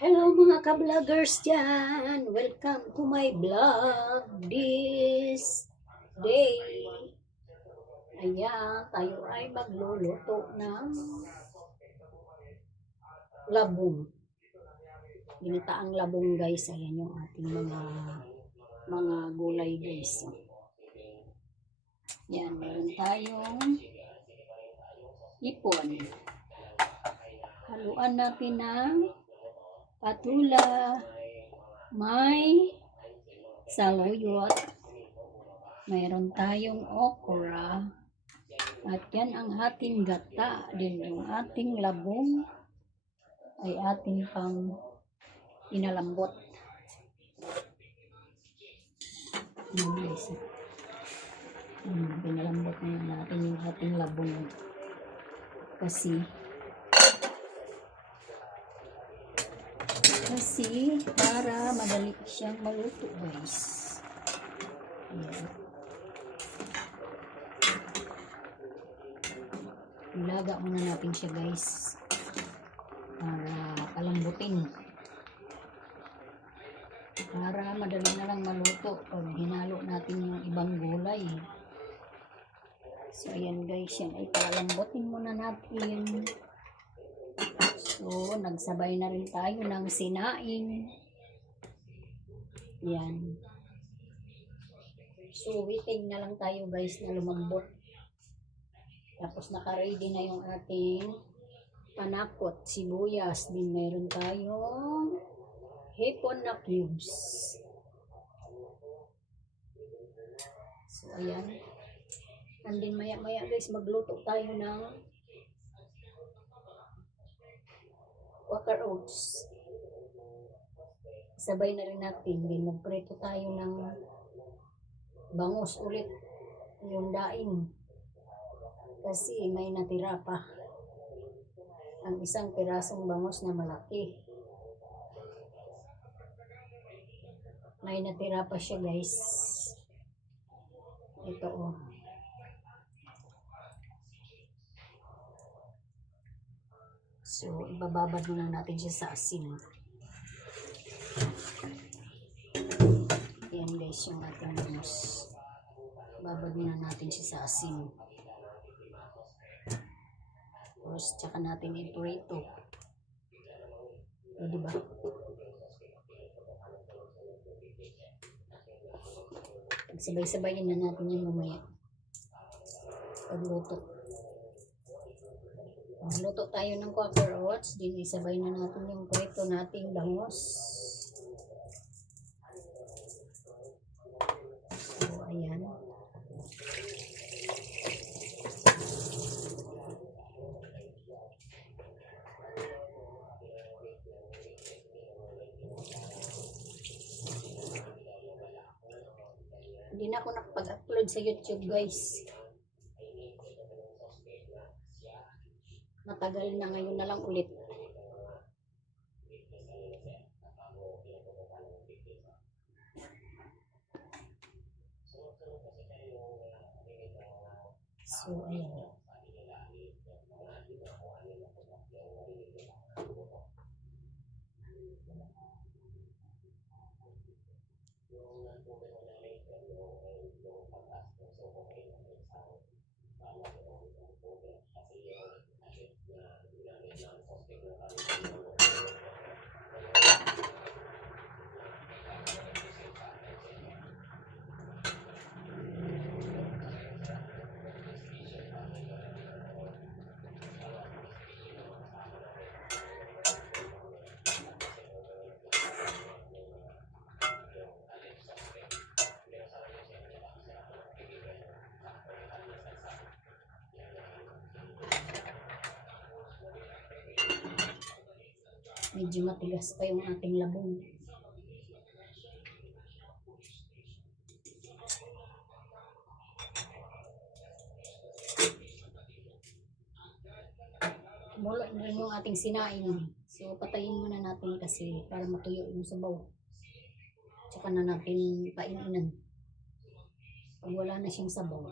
Hello mga ka-vloggers dyan! Welcome to my vlog this day. Ayan, tayo ay magluluto ng labong. Ginataang labong guys. Ayan yung ating mga gulay guys. Yan, meron tayong ipon. Haluan natin ng patula, may saluyot, mayroon tayong okra, at yan ang ating gata. Din yung ating labong ay ating pang inalambot. Pinalambot na yun natin yung ating labong kasi para madali siyang maluto guys. Ayan. Ilaga muna natin siya guys para palambutin, para madali na lang maluto pag hinalo natin yung ibang gulay. So ayan guys, yan ay palambutin muna natin. So nagsabay na rin tayo ng sinaing. Yan. So waiting na lang tayo guys na lumambot. Tapos naka-ready na yung ating panakot, sibuyas. Din meron tayong hipon na cubes. So ayan. And then maya maya guys, magluto tayo ng Quaker Oats. Sabay na rin natin. Then magprito tayo ng bangus ulit. Yung daing. Kasi may natira pa. Ang isang pirasong bangus na malaki. May natira pa siya guys. Ito oh. So, ibababad muna natin siya sa asin. Ayan guys, yung ating bangus. Babad muna natin siya sa asin. Tapos, tsaka natin iprito. O, diba? Pagsabay-sabayin na natin yung mamaya. Pagluto. Magluto tayo ng Quaker Oats. Din isabay na natin yung prito nating bangus. So, ayan. Hindi na ako nakapag-upload sa YouTube guys. Matagal na, ngayon na lang ulit. So, ayan. Medyo matigas pa yung ating labong. Mulo na rin yung ating sinaing. So, patayin muna natin kasi para matuyo yung sabaw. Tsaka na natin paininan. Pag wala na siyang sabaw.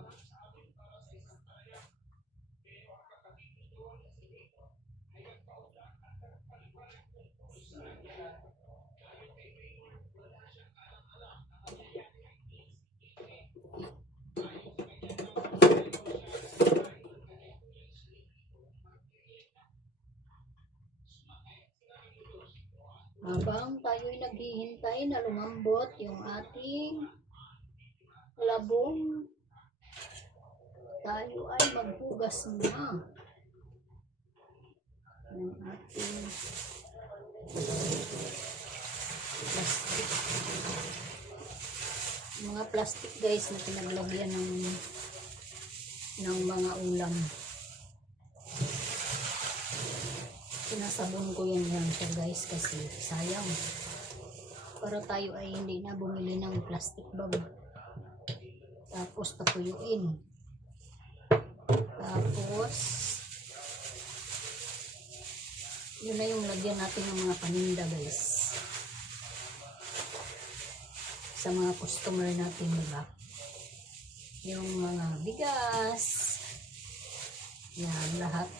Habang tayo'y naghihintay na lumambot yung ating labong, tayo ay maghugas na ng ating plastic. Mga plastic guys na pinaglagyan ng mga ulam. Sinasabon ko yan siya guys kasi sayang. Para tayo ay hindi na bumili ng plastic bag. Tapos patuyuin. Tapos yun na yung lagyan natin ng mga paninda guys. Sa mga customer natin, diba? Yung mga bigas. Yan, lahat.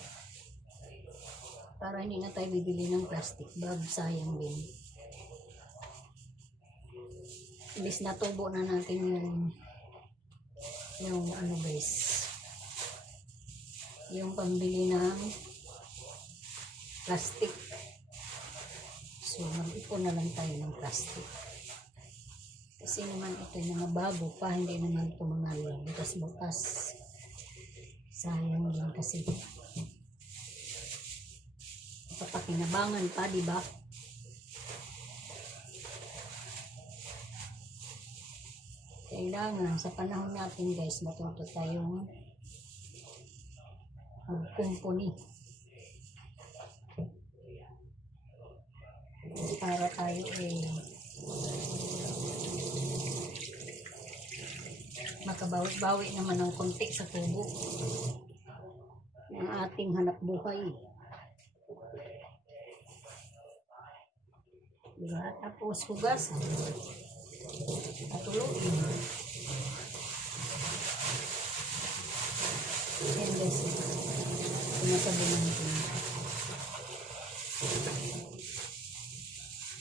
Para hindi na tayo bibili ng plastic bag, sayang din. Imbis na tubo na natin yung ano guys, yung pambili ng plastic. So mag-ipon na lang tayo ng plastic. Kasi naman ito yung mga bago pa, hindi naman ito mga butas-butas. Sayang din kasi. Papakinabangan pa, diba? Kailangan sa panahon natin guys, matuto tayong magkumpuni. Para tayo makabawi-bawi naman ng konti sa tubo ng ating hanap buhay. Diba? Tapos hugas. Patuluin. Ayan guys. Pinasabunan natin.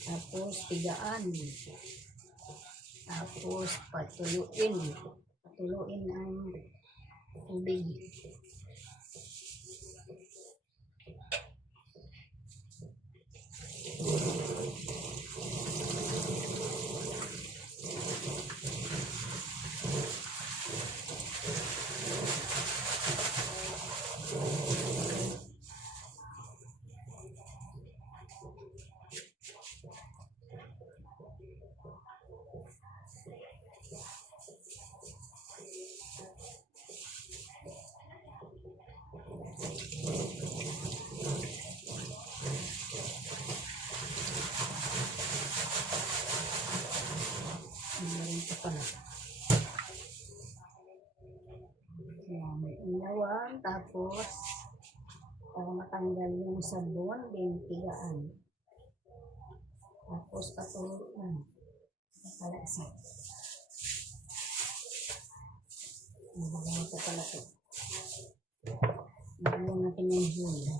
Tapos pigaan. Tapos patuluin. Patuluin ang tubig. Ito pala. Yan, ilawan, tapos para matanggal yung sabon, din pigaan. Tapos patuluan. Pala isa. Nabagawa ko pala ito. Nabagawa natin yung huli.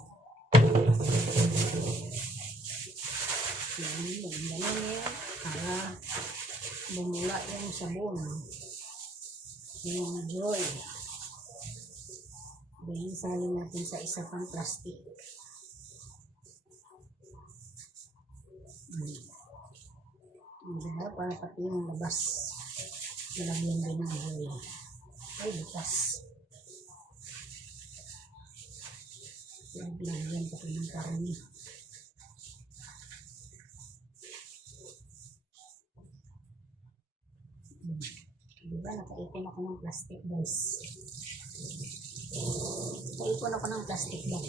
Yan, ganun para bumula yung sabon. Yung joy. Then, salin natin sa isa pang plastic. Diba? Para pati yung labas. Nalagyan din ng joy. Ay, butas. Lagyan ko ng karni. Diba? Nakaipon ako ng plastic guys. Nakaipon ako ng plastic bag.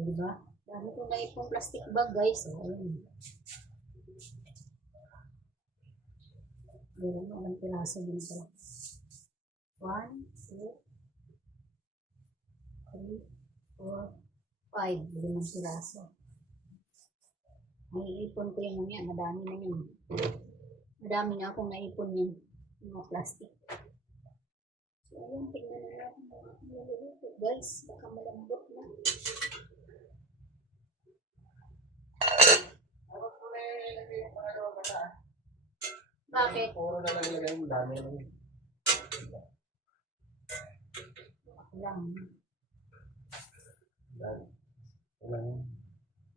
Diba? Dami ko na ipong plastic bag guys. O, ayun. Meron mo ng piraso dito. 1, 2, 3, 4, 5. 5 piraso. Naiipon ko yung mga yan. Madami na yun. Madami na akong naipon yun. Mga plastic. So, ayun. Tingnan na natin mga niluluto. Guys, baka malambot na. Bakit? Puro na lang ilagay mo, dami lang. Lang. Dami. Wala na.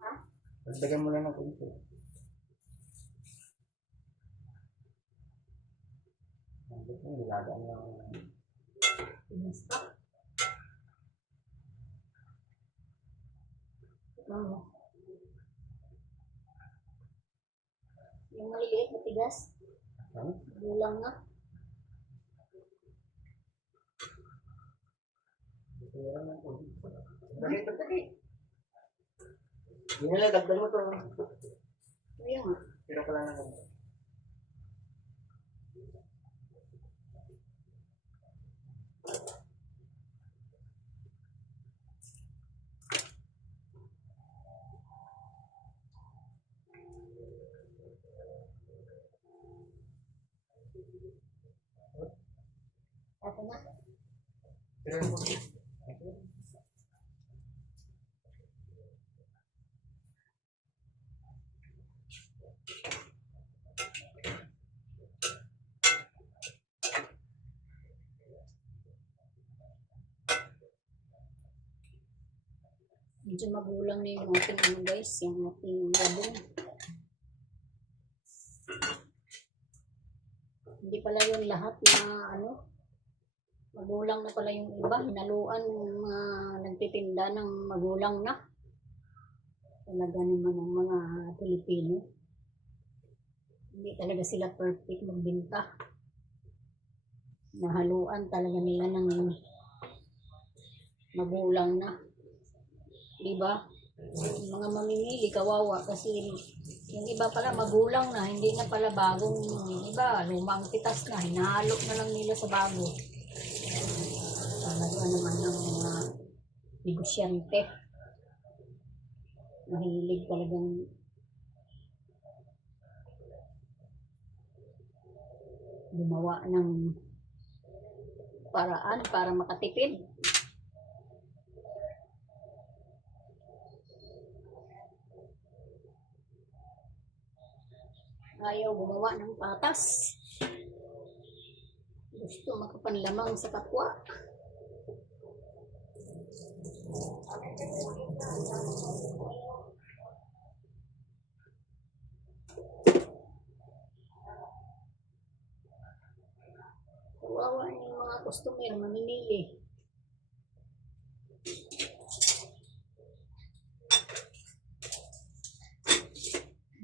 Ha? Dagdagan mo lang ng kunti. Nandito yung nilagaan lang. Pinas pa. Oo. Yung maliliit, matigas. Ano? Gulang na. Dagdagan ng kunti. Dagdagan. Hindi na, dagdag mo to. Ayun nga. Pero ka lang ng Ito na. pero yung kunti. Medyo magulang na yung ating ano guys, yung ating labong. Hindi pala yung lahat na ano, magulang na pala yung iba. Hinaluan ng mga nagtitinda ng magulang na. Talaga naman ang mga Pilipino. Hindi talaga sila perfect magbenta. Nahaluan talaga nila ng magulang na. Diba? Yung mga mamimili, kawawa kasi yung iba pala magulang na, hindi na pala bagong, yung iba, lumang pitas na, hinahalo na lang nila sa bago. Talaga naman ng mga negosyante. Mahilig talagang gumawa ng paraan para makatipid. Ayaw gumawa ng patas. Gusto makapanlamang sa kapwa. Kawawa yung mga customer, mamimili.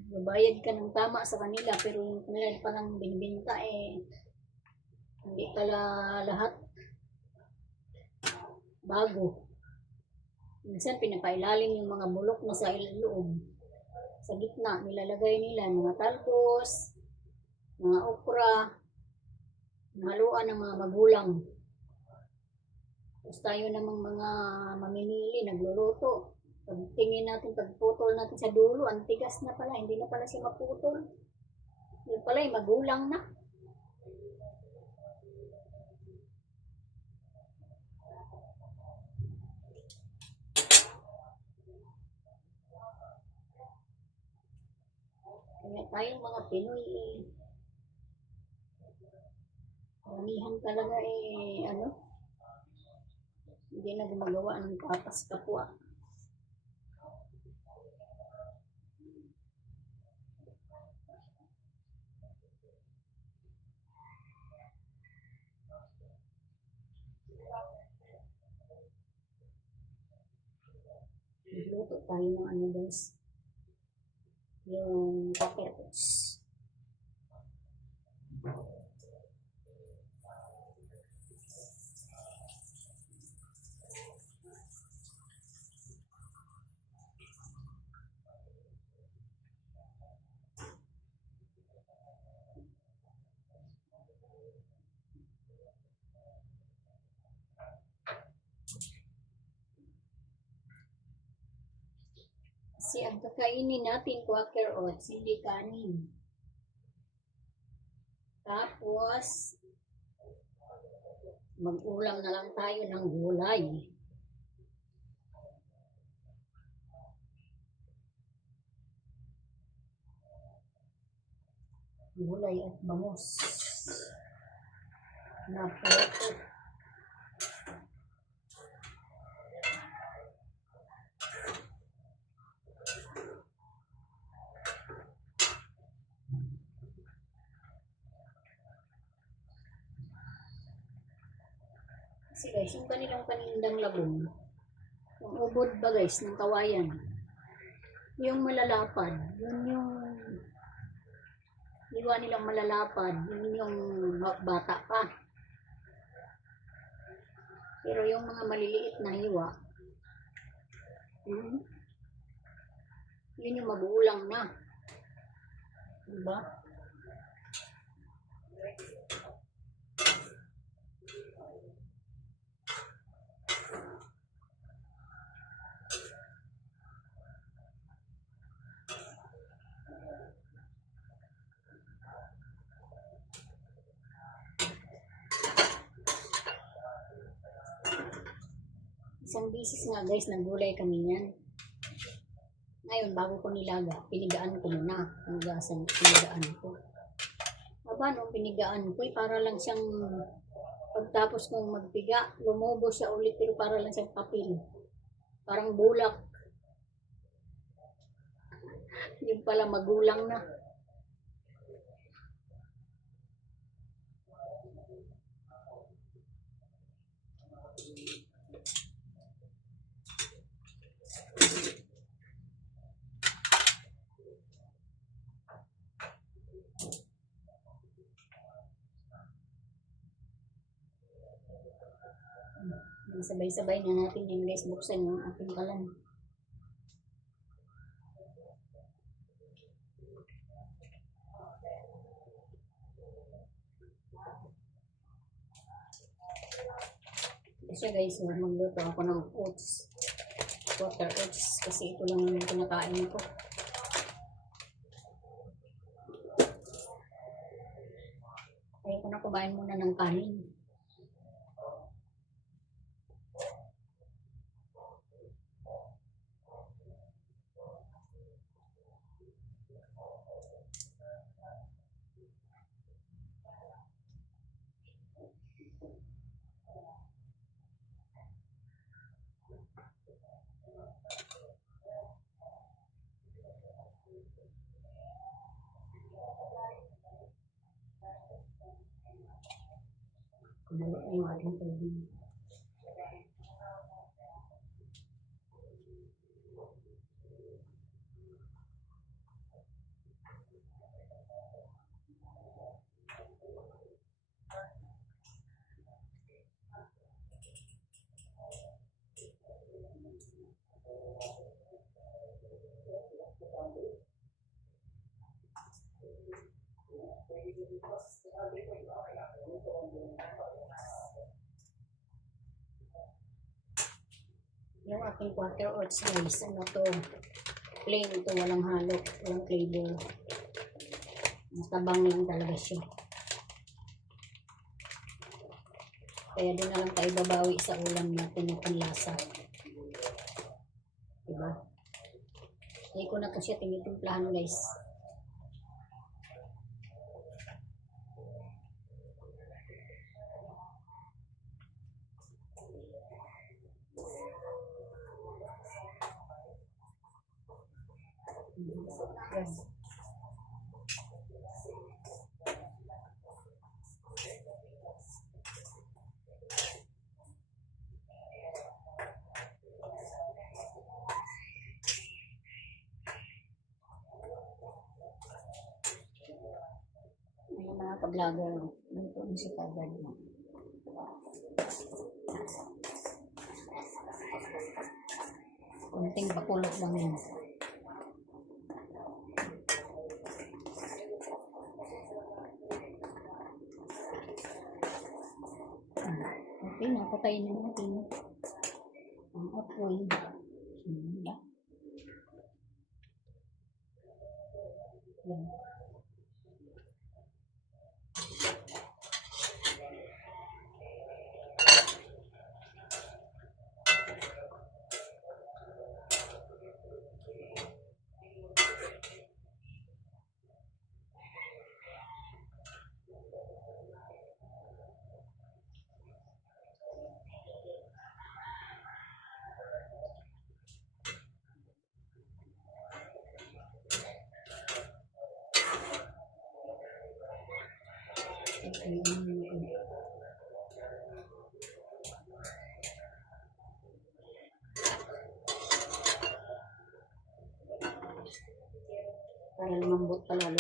Babayad ka ng tama sa kanila pero yung kanila palang binibinta hindi pala lahat bago. Minsan pinapailalim yung mga bulok na sa loob. Sa gitna nilalagay nila mga talbos, mga okra, haluan ng mga magulang. Tapos tayo namang mga mamimili, nagluluto. Pagtingin natin, pagputol natin sa dulo, ang tigas na pala, hindi na pala siya maputol. Yun pala, magulang na. Kaya tayong mga Pinoy, karamihan talaga hindi na gumagawa ng patas kapwa. Nagluto tayo ng ano guys, yung paperos. Kasi ang kakainin natin, quaker oats, hindi kanin. Tapos, mag-ulam na lang tayo ng gulay. Gulay at bangus. Na pork. Kasi guys, yung kanilang panindang labong, yung ubod ba guys, ng kawayan, yung malalapad, yun yung liwa nilang malalapad, yun yung bata pa. Pero yung mga maliliit na hiwa, yun yung magulang na. Diba? Isang bisis nga guys, naggulay kami yan. Ngayon, bago ko nilaga, pinigaan ko muna. Pinigaan ko. Aba, nung pinigaan ko, para lang siyang, pagtapos kong magpiga, lumubo siya ulit, pero para lang siyang papel. Parang bulak. Yung pala magulang na. Sabay-sabay na natin yun guys, buksan yung ating kalan. Kasi guys, magluto ako ng oats. Water oats. Kasi ito lang yung kinakain ko. Ayaw ko na kumain muna ng kanin. Kumalo ay yung ating tubig. Yung ating quarter oats guys, ano to, plain ito, walang halo, walang flavor. Matabang lang talaga siya. Kaya doon na lang tayo babawi sa ulam natin ng panlasa. Diba? Hindi ko na to siya tinitimplahan guys. Yes. Yung mga ka-vlogger, dito na si kagad mo. Kunting pakulot lang yun. Okay, napatayin na natin ang apoy. Para lumambot pa lalo.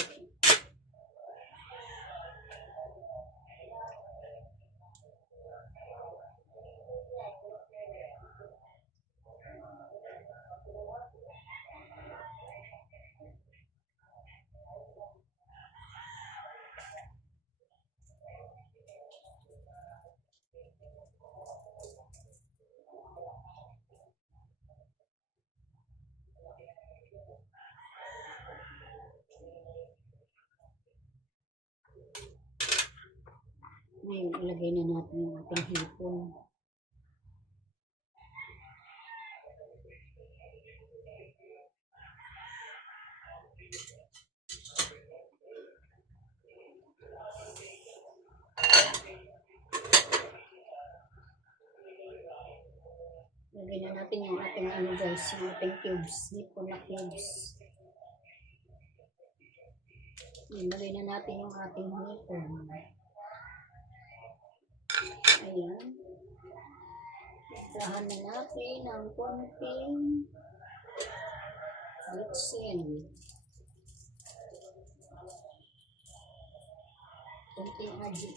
Ngayon, ilagay na natin yung ating hipon. Ilagay na natin yung ating ano guys, yung ating cubes, hipon na cubes. Ilagay na natin yung ating hipon. Ayan. Dahan na natin ng konting bitsin. Konting aji.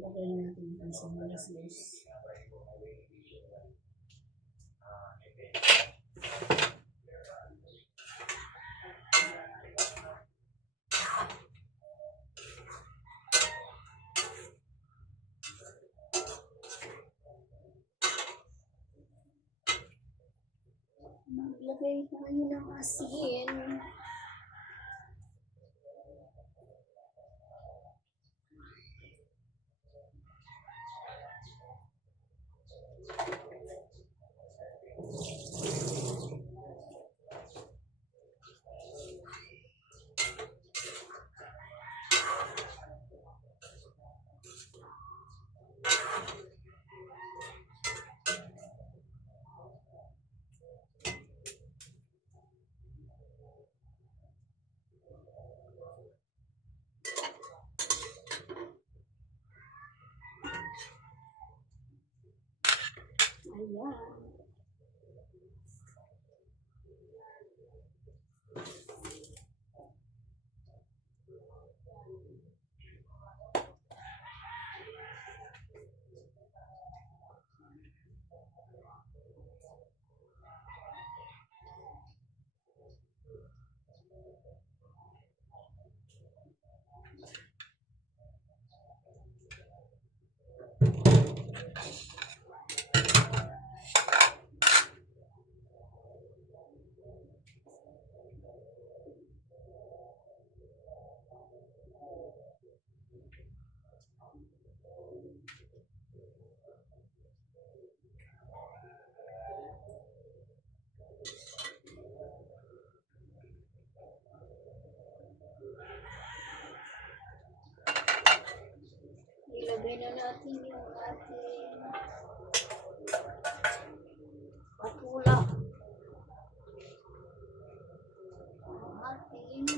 Lagay na natin yung isang malaslos. Maglagay tayo ng asin. Ayan. Ilagay na natin yung ating patula. Ang ating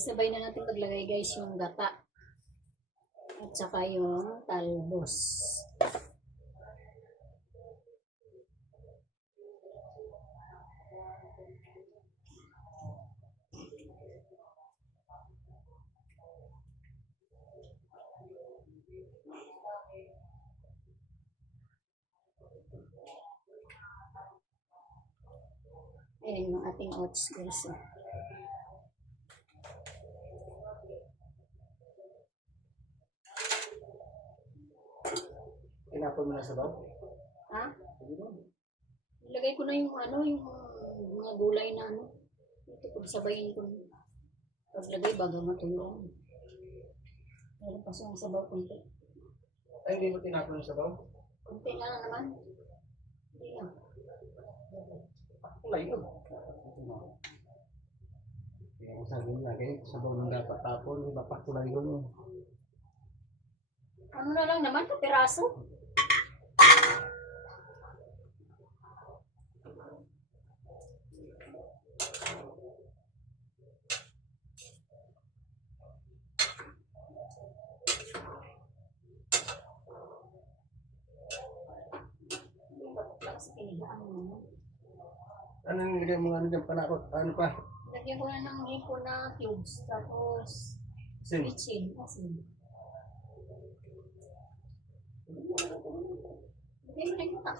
Isabay na natin paglagay guys yung gata. At saka yung talbos. Ayan yung ating oats guys. Tinapon mo na sa baw? Ha? Hindi mo. Ilagay ko na yung ano, yung mga gulay na ano. Ito pagsabayin ko. Paglagay bago matulong. Meron pa siyang sabaw kunti. Ay, hindi mo tinapon sa baw? Kunti na lang naman. Hindi na. Kulay yun. Kaya kung sabi nila, kaya sa baw nung dapat tapon, iba pa kulay yun. Ano na lang naman, kapiraso. Ano nilagay mo ano dyan panakot? Ano pa? Lagyan ko na ng hipon na cubes. Tapos, Sin. asin. Lagyan mo na yung mata.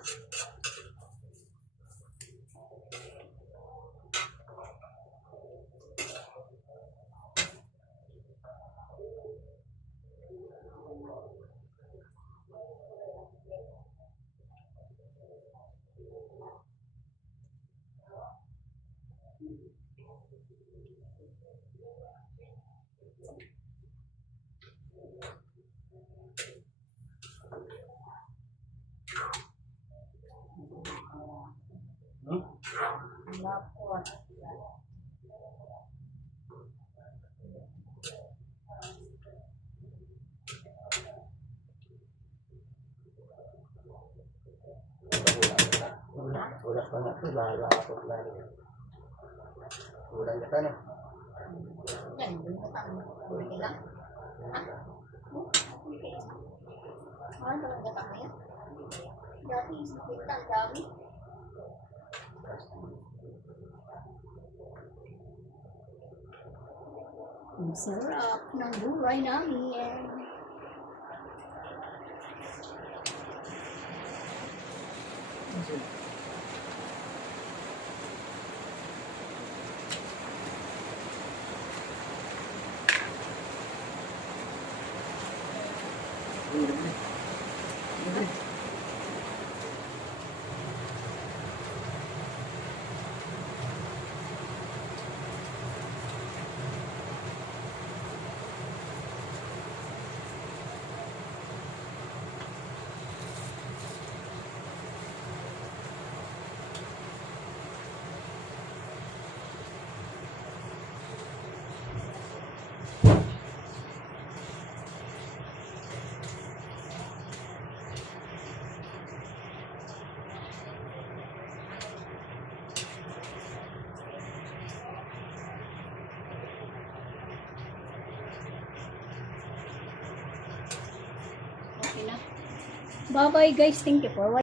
Lapot. Ulat pa na ito, lalo ako lalo. Ulan ka na. Yan, yung mata mo. Okay lang. Ha? Okay lang. Mahal ba ang gata mo yan? Dati, isipita, ang dami. Ang sarap ng gulay namin. Okay na. Bye-bye guys. Thank you for watching.